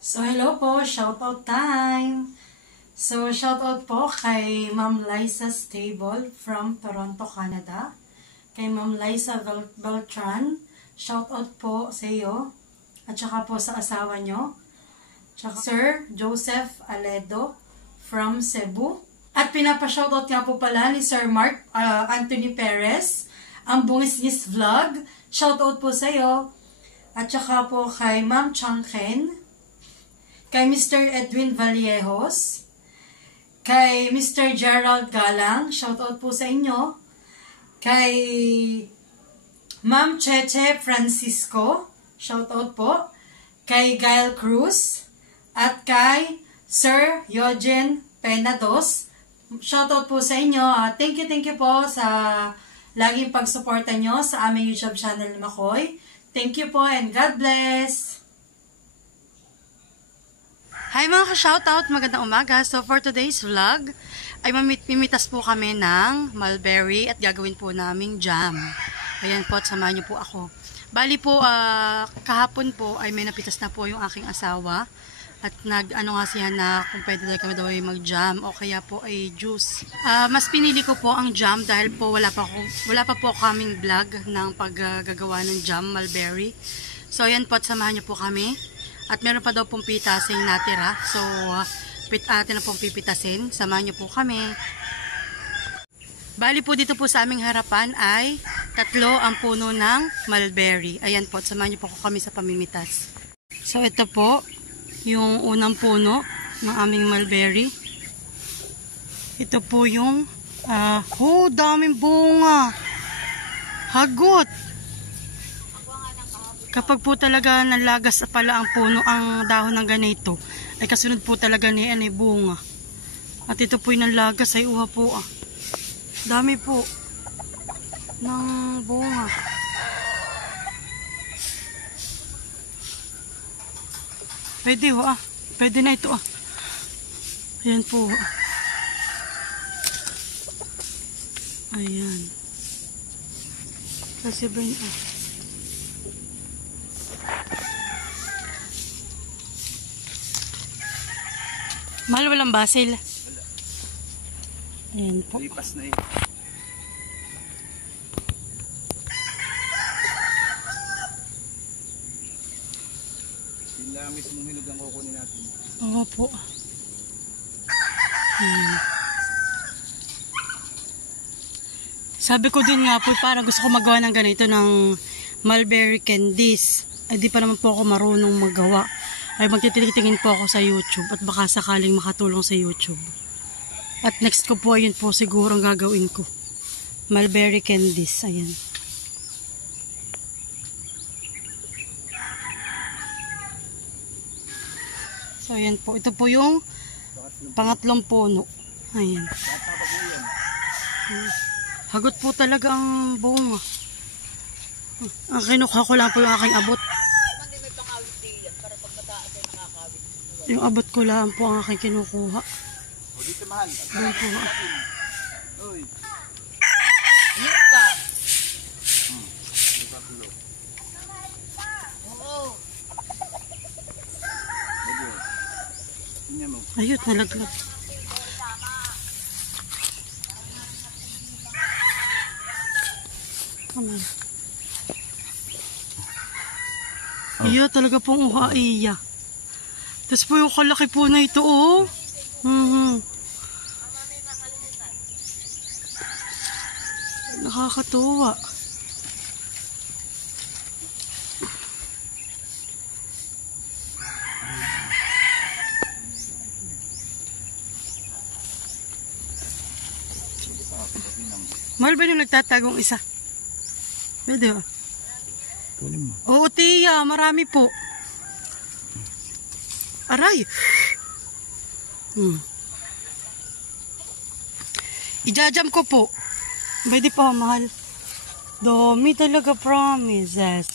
So, hello po, shoutout time! So, shoutout po kay Ma'am Liza Stable from Toronto, Canada. Kay Ma'am Liza Beltran, shoutout po sa iyo. At saka po sa asawa nyo. Tsaka Sir Joseph Aledo from Cebu. At pinapa-shoutout nga po pala ni Sir Mark Anthony Perez, ang Bungis Vlog. Shoutout po sa iyo. At saka po kay Ma'am Changken, kay Mr. Edwin Vallejos, kay Mr. Gerald Galang, shoutout po sa inyo, kay Ma'am Cheche Francisco, shoutout po, kay Gail Cruz, at kay Sir Eugene Penados, shoutout po sa inyo. Thank you po sa laging pagsuporta nyo sa aming YouTube channel Makoy. Thank you po and God bless! Hi mga ka-shoutout, magandang umaga. So for today's vlog, ay mimitas po kami ng mulberry at gagawin po naming jam. Ayan po at samahan niyo po ako. Bali po, kahapon po ay may napitas na po yung aking asawa. At nag-ano nga siya na kung pwede daw kami daw ay mag-jam o kaya po ay juice. Mas pinili ko po ang jam dahil po wala pa po kaming vlog ng paggagawa ng jam mulberry. So ayan po at samahan niyo po kami. At meron pa daw pong pitasin natira. So, atin na pong pipitasin. Samahan niyo po kami. Bali po dito po sa aming harapan ay 3 ang puno ng mulberry. Ayan po, samahan niyo po kami sa pamimitas. So, ito po yung unang puno ng aming mulberry. Ito po yung, daming bunga. Hagot! Kapag po talaga nalagas pala ang puno, ang dahon ng ganito, ay kasunod po talaga niyan ay bunga. At ito po yung nalagas ay uha po. Dami po ng bunga. Pwede ho Pwede na ito Ayan po Ayan. Kasi ba yun Mahal, walang basil. Ayan po. Lipas na Sila mismo hinog ang kukunin natin. Oo po. Sabi ko din nga po, parang gusto ko magawa ng ganito ng mulberry candies. Ay di pa naman po ako marunong magawa. Ay magtitingin po ako sa YouTube at baka sakaling makatulong sa YouTube. At next ko po, ayun po siguro ang gagawin ko. Mulberry candies, ayan. So ayan po, ito po yung pangatlong puno. Ayan. Hagot po talaga ang bunga. Ang kinukuha ko lang po yung aking abot. Yung abot ko lang po ang aking kinukuha. O dito mahal. Doon po. Uy. Ayun, nalaglag. Iya, talaga pong uha, iya. Tapos po yung kalaki po na ito, Nakakatuwa. Mahal ba yung nagtatagong isa? Pwede ba? Oo, tiya. Marami po. Aray! Ijajam ko po. Pwede pa, mahal. Dami talaga, promises.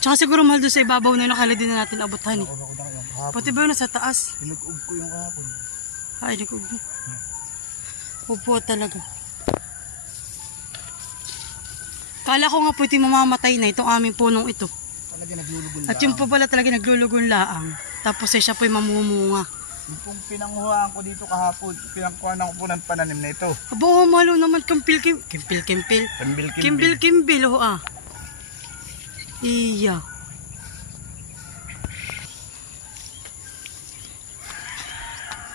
Tsaka siguro mahal doon sa ibabaw na nakala din na natin abutan eh. Pati ba yun nasa taas? Inug-ug ko yung kahapon. Ay, inug-ug. Upo talaga. Kala ko nga po ito mamamatay na itong aming punong ito. Talaga naglulugon At yung po pala talaga naglulugon laang. Tapos siya po'y mamumunga. Yung pong pinanghuhaan ko dito kahapon, pinangkuhaan ako po ng pananim na ito. Aba, malo naman kimpil. Kimbil, oh ah. Iya.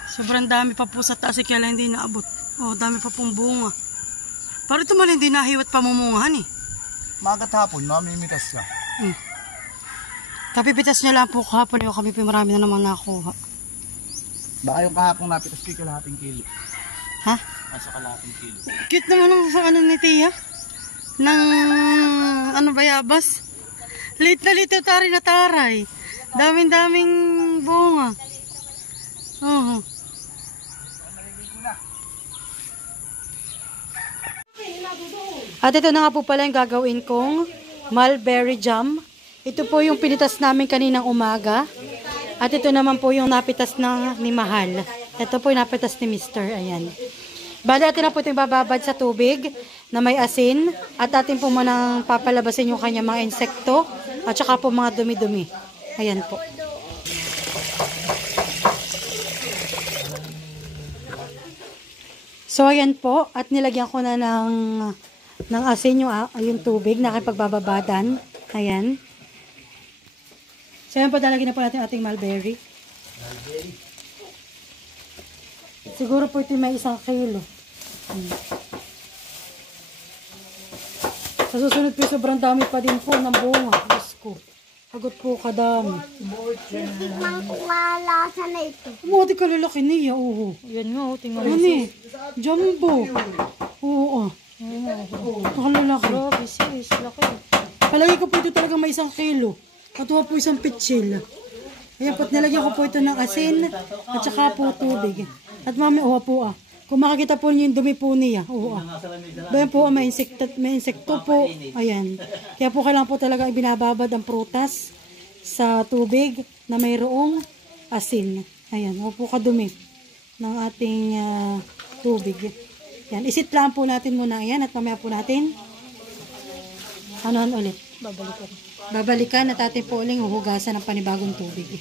Sobrang dami pa po sa taas, kaya lang hindi naabot. Oh, dami pa pong bunga. Parang ito man hindi nahiwat pamumungahan eh. Magat hapon, mamimitas ka. Kapipitas niya lang po kahapon, yung kami marami na naman nakuha. Baka yung kahapon napitas ko kalahating kilo. Ha? Nasa kalahating kilo. Cute naman ang ano ni Tia. Nang ano bayabas. Late na taray. Daming bunga. Oo. At ito na nga po pala yung gagawin kong mulberry jam. Ito po yung pinitas namin kaninang umaga. At ito naman po yung napitas ni Mahal. Ito po yung napitas ni Mr. Ayan. Bali atin na po itong bababad sa tubig na may asin. At atin po manang papalabasin yung kanya mga insekto. At saka po mga dumi-dumi. Ayan po. So ayan po. At nilagyan ko na ng asin yung tubig na pagbababadan. Ayan. So yan po, talagyan na po natin ating mulberry. Siguro po ito may 1 kilo. Sa susunod po, sobrang dami pa din po ng bunga. Diyos ko. Agot po kadami. Malasa na ito. Umuti ka lalaki niya. Oo. Yan nga. Tingnan mo. Ano eh? Jumbo. Oo. Nakalalaki. Grabe sis, laki. Palagi ko po ito talaga may 1 kilo. Katuwa po 1 pitsil. Ayan po, nilagyan ko po ito ng asin at saka po tubig. At mami, po kung makikita po niyo yung dumi po niya. Bayan po, may insekto po. Ayan. Kaya po kailangan po talaga ibinababad ang prutas sa tubig na mayroong asin. Ayan, po kadumi ng ating tubig. Ayan, isit lang po natin muna yan at mamaya po natin ulit. Babalikan at atin po uling huhugasan ng panibagong tubig.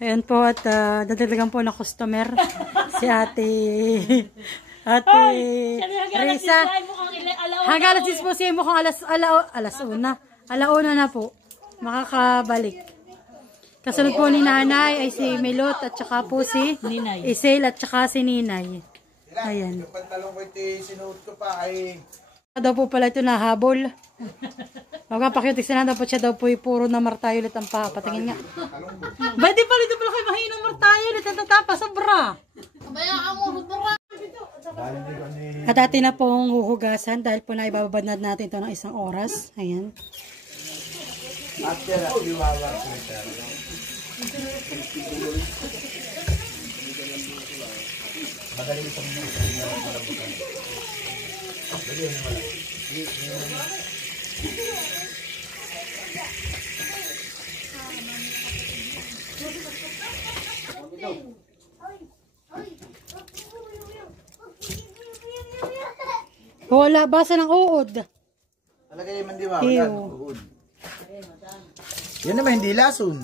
Ayan po at dadagdagan po ng customer si Ate Risa. Hanggang alas 10 po siya mukhang alauna na po makakabalik. Kasunod po ni Nanay ay si Melot at saka po si Isel at saka si Ninay. Ayan. Yung pantalong ko ito, sinuot ko pa ay... Daw po pala ito nahabol. Magpapakyutik na daw po siya daw po puro na martayo ulit ang papatingin nga. Ba di pala ito pala kayo mahinang martayo ulit ang tatapa sobra. At atin na pong huhugasan dahil po naibababad na natin ito ng 1 oras. Ayan. After a few hours later. Magaling itong malabutan. Wala, basa ng uod. Talaga yung mandiwa, wala. Yan naman, hindi lason.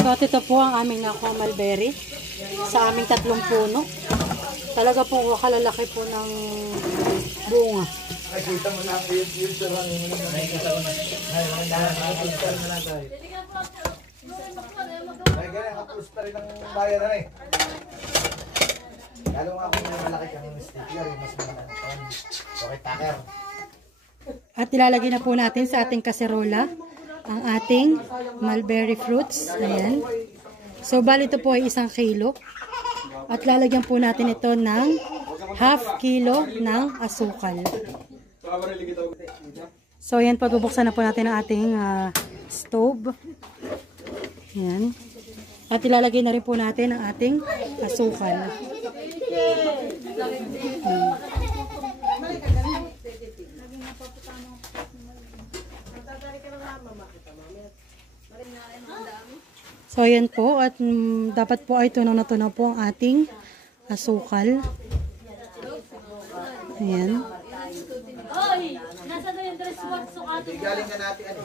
So at ito po ang aming nakuha mulberry sa aming 3 puno. Talaga po kalalaki po ng bunga. Ay, kita mo na ang yung sarang yung ay, ganyan, kapos pa rin ang bayan na eh. Lalo nga kung malaki kang sticker, mas malaki. Okay, taker. At ilalagay na po natin sa ating kaserola ang ating mulberry fruits. Ayan. So, bali ito po ay 1 kilo. At lalagyan po natin ito ng ½ kilo ng asukal. So, ayan po. Bubuksan na po natin ang ating stove. Ayan. At ilalagay na rin po natin ang ating asukal. So, ayan po. At dapat po ay tunaw na tunaw po ang ating asukal. Ayan. Galing ka natin ano.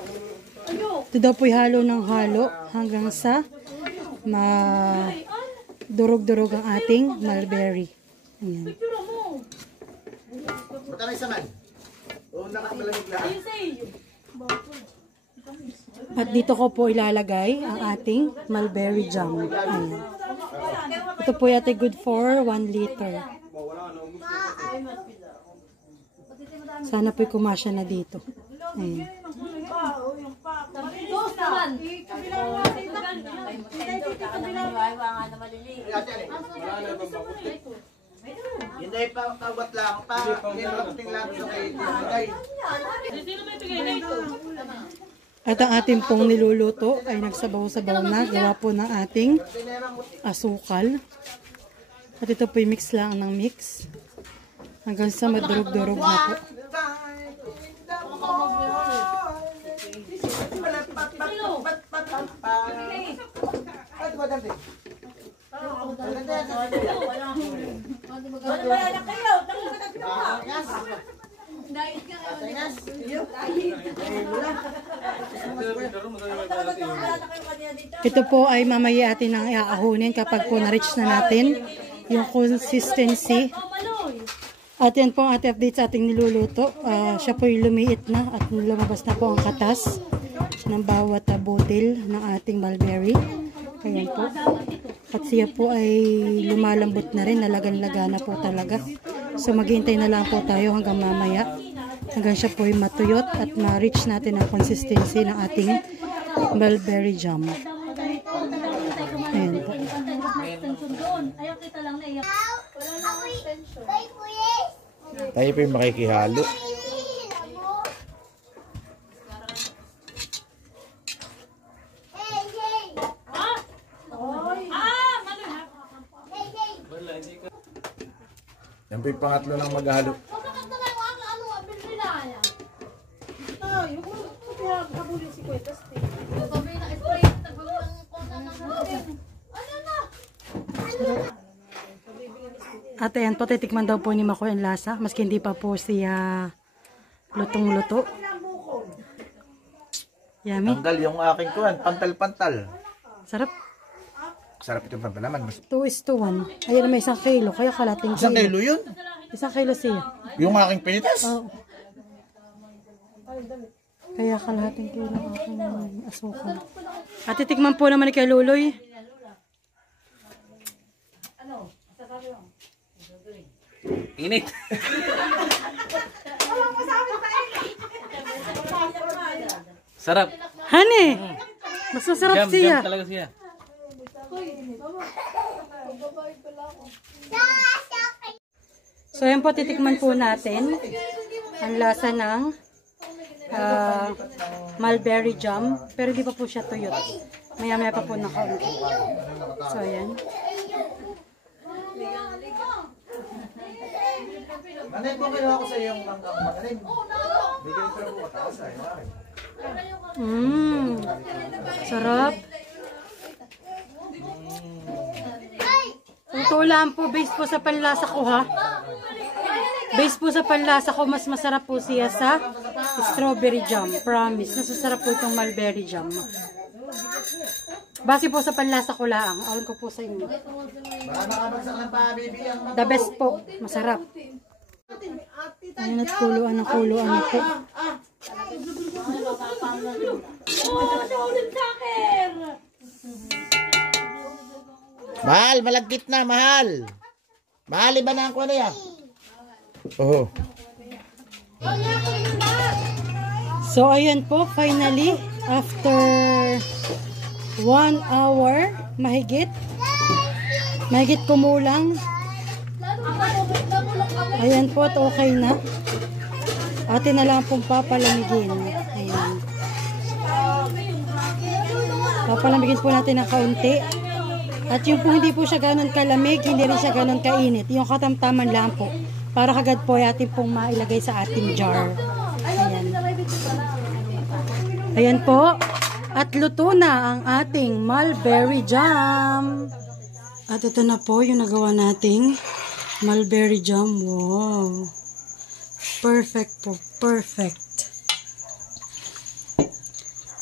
Ito daw po halo ng halo hanggang sa durog-durog ang ating mulberry. Ayan. Bata may saman. Oo, nakakalamig lahat. At dito ko po ilalagay ang ating mulberry jam. Ayan. Ito po yate good for 1 liter. Sana po'y kumasya na dito. Ayan. Hindi pa kawat lang pa. Nilapting lang sa kayo. At ang ating pong niluluto ay nagsabaw-sabaw na. Gawa po ng ating asukal. At ito po'y mix lang ng mix. Hanggang sa madurog-durog na po. Ito po ay mamaya atin ang iaahunin kapag po na-reach na natin yung consistency. At yan po ang ating update sa ating niluluto. Siya po ay lumiit na at lumabas na po ang katas ng bawat butil ng ating mulberry. Ayan po. At siya po ay lumalambot na rin. Nalagan-laga na po talaga. So maghihintay na lang po tayo hanggang mamaya. Hanggang siya po ay matuyot at ma-reach natin ang consistency ng ating mulberry jam. Ayan po. Tayo pa yung makikihalo. Yan po yung pangatlo ng maghalo. At ayan po, titikman daw po ni Makoy ang lasa. Maski hindi pa po siya lutong-luto. Yummy. Tanggal yung aking kuhan. Pantal-pantal. Sarap. Sarap itong pampalaman. 2:1. Ayan, may 1 kilo. Kaya kalating Isang kilo. kilo yun? 1 kilo siya. Yung aking pinitas? Oo. Kaya kalating kilo ang aking asukal. At titikman po naman ni kay Luloy. Init. Sarap. Honey! Mas masarap Jam, siya. jam talaga siya. So, yan po, titikman po natin ang lasa ng mulberry jam. Pero di pa po siya tuyot. Maya-maya pa po na kaunti. So, ayan. Manay po kinuha ko sa iyong manggang matalim. Bigyan ko na po mataas ay. Sarap. Totoo lang po, base po sa panlasa ko ha. Base po sa panlasa ko, mas masarap po siya sa strawberry jam. Promise, nasasarap po itong mulberry jam. Base po sa panlasa ko lang. Awan ko po sa inyo. Baka makabagsak ng pa-baby ang The best po. Masarap. Ayun at kuluan na po. Mahal, malagkit na, mahal. Mahal, iba na ang kuha na yan. Oo. So, ayan po, finally, after 1 hour, mahigit kumulang. Ayan po, at okay na. Atin na lang pong papalamigin. Ayan. Papalamigin po natin ng kaunti. At yung po hindi po siya ganun kalamig, hindi rin siya ganun kainit. Yung katamtaman lang po. Para kagad po ay atin pong mailagay sa ating jar. Ayan. Ayan po. At luto na ang ating mulberry jam. At ito na po yung nagawa nating mulberry jam. Wow. Perfect po. Perfect.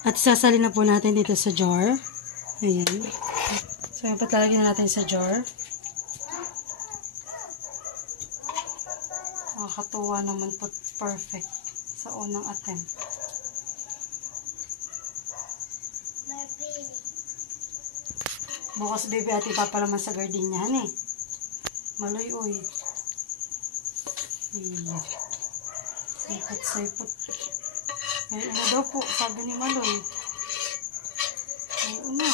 At sasalin na po natin dito sa jar. Ayan. So, yung patalagyan na natin sa jar. Nakakatuwa naman po. Perfect. Sa unang attempt. Bukas baby ati papalaman sa gardenian eh. Maloy-oy. Iya. Saipot. Ay, ano daw po, sabi ni Maloy. Ay, ano?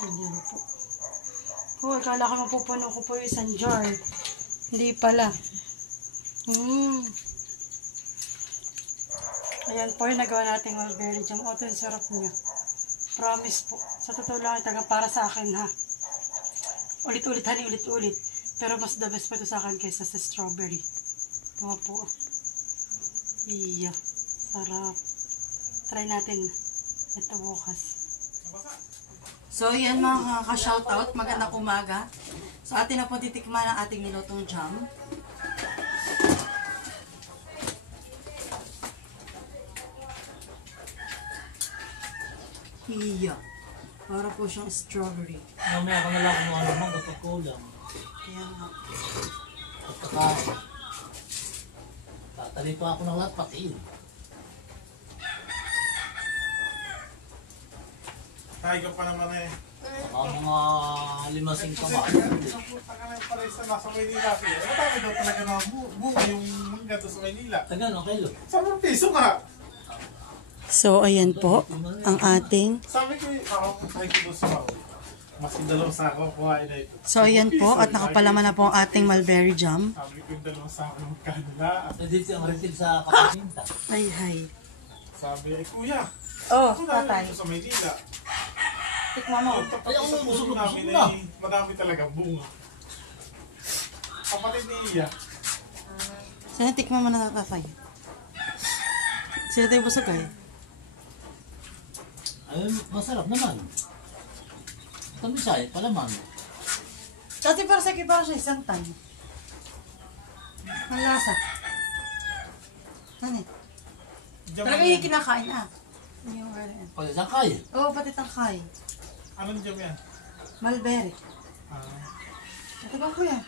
Ayan po. Oh, akala ko mapupuno ko po yung isang jar. Hindi pala. Ayan po yung nagawa nating mulberry jam. O, ito yung sarap niya. Promise po. Sa totoo lang, itaga para sa akin ha. Ulit-ulit, honey, ulit-ulit. Pero mas the best pa ito sa akin kaysa sa strawberry. Mga po. Iya. Sarap. Try natin. Ito bukas. So, yan mga ka-shoutout. Magandang umaga. So, atin na po titikman ang ating nilutong jam. Iya. Para po siyang strawberry. Mamaya ko na lang kung ano naman kapag kulang. Kaya nga. At saka, tatali pa ako ng lahat pati yun. Kaya ka pa naman eh. Saka mga 5-6 kamay. Taga na yung pares na nasa Maynila siya. Matami daw talaga na bunga yung mangga doon sa Maynila. Taga no, kilo. 10 piso nga. So, ayan po ang ating. Sabi ko, ako kahit ko doon sa ako. Mas yung 2 sako, kuhain na ito. So, ayan po at nakapalaman na po ang ating mulberry jam. Sabi ko yung 2 sako ng kanila. Dito yung ritig sa kapasinta. Ay, hay. Sabi, ay kuya, Oh, ako na tatay. ito sa Maynila. Tikman mo. Yung tapat sa puso namin ay madami talagang bunga. Kapatid ni Iya. Sino tikman mo na tatay? Sino tayo busog ay? Ay, masarap naman. Tamisay, palaman. Dati para sa akin, para siya isang tan. Ang lasa. Ano eh? Talaga yung kinakain ah. Yung Pag isang kaya. Oo, pati tangkay. Anong jam yan? Mulberry. Ito ba kuya?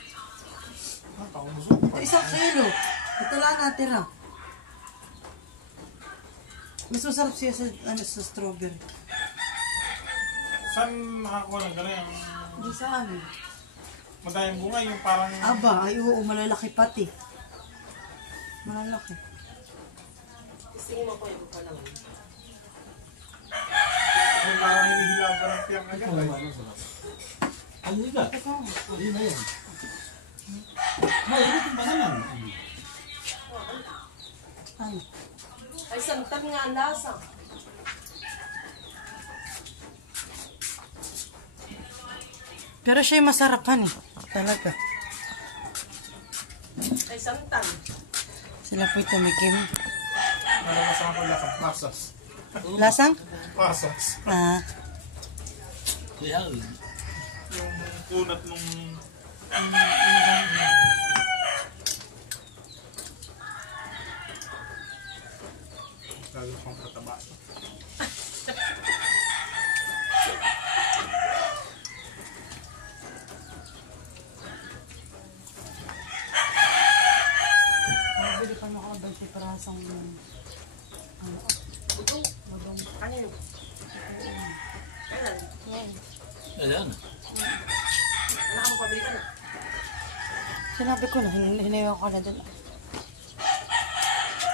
Paubusog Ito 1 kilo. Ito lang natira. Mas masarap siya sa, sa strawberry. Saan nakakuha ng gano'n? Hindi sa amin. Madayang bunga yung parang... Aba, ay oo, malalaki pati. Malalaki. Yung parang hinihilaw ka ng tiyang agad. Ano yun ka? Ano na yan? Malilit yung bananan. Ano? Ay, santan nga ang lasa. Pero siya yung masarap kan eh. Talaga. Ay, santan. Sila po'y tumikim. Nalabasan ko lang ang pasas. Lasang? Pasas. Ah. Kaya, Yung kunat nung... Lalo kang pataba. Bili pa mo ako 20 parasang Kanino? Kailan? ayan. Nakapabili ka na. Sinabi ko na, hinayaw ko na dun.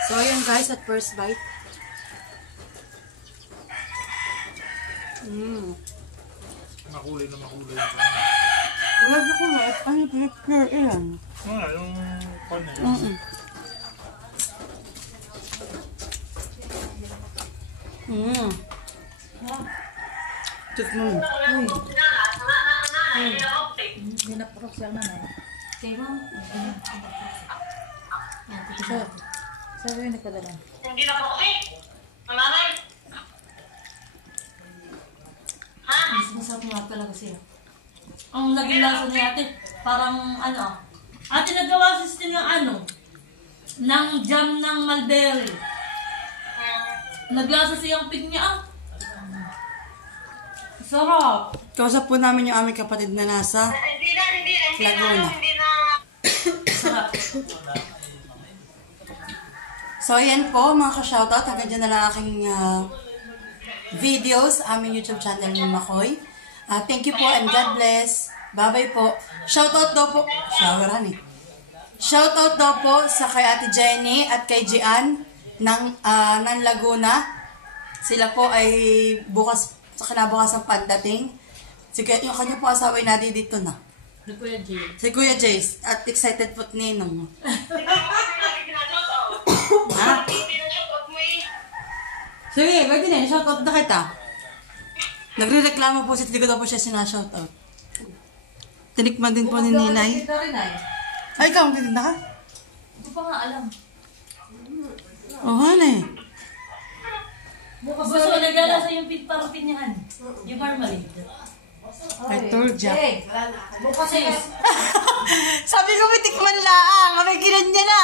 So, ayan guys, at first bite. Makulay na makulay. Wala na ko na, ano pinipure ilan? Yung pan na yun. Tikman mo. Hindi na proksel na na. Kay ma'am. Sabi yung nagpadala. Masarap nga talaga siya. Ang naging lasa ni ate, parang ano, ate nagawa siya ng ano, ng jam ng mulberry. Naglasa siyang pig niya. Sarap. Kausap po namin yung aming kapatid na nasa Laguna. Sarap. So, ayan po, mga ka-shoutout. Hanggang dyan na lang aking videos, aming YouTube channel ni Makoy. Thank you po and God bless. Bye-bye po. Shoutout daw po. Showeran eh. Shoutout daw po sa kay Ate Jenny at kay Gian ng Laguna. Sila po ay bukas, sa kinabukas ng pandating. Yung kanya po asawa ay dito na. Si Kuya Jay. Si Kuya Jace. At excited po ninong. Ha? Sige, pwede na. Shoutout na kita. Nagre-reklamo po siya. Hindi ko daw po siya sinashoutout. Tinikman din po ni Ninay. Kita rin ay. Ay, ikaw, magtitinda ka? Hindi pa nga alam. Oo, ano eh. Gusto ko naglalasa yung pig parang pinyahan. Yung marmalade. I told ya. Bukas eh. Sabi ko, may tikman laang. May ginan niya na.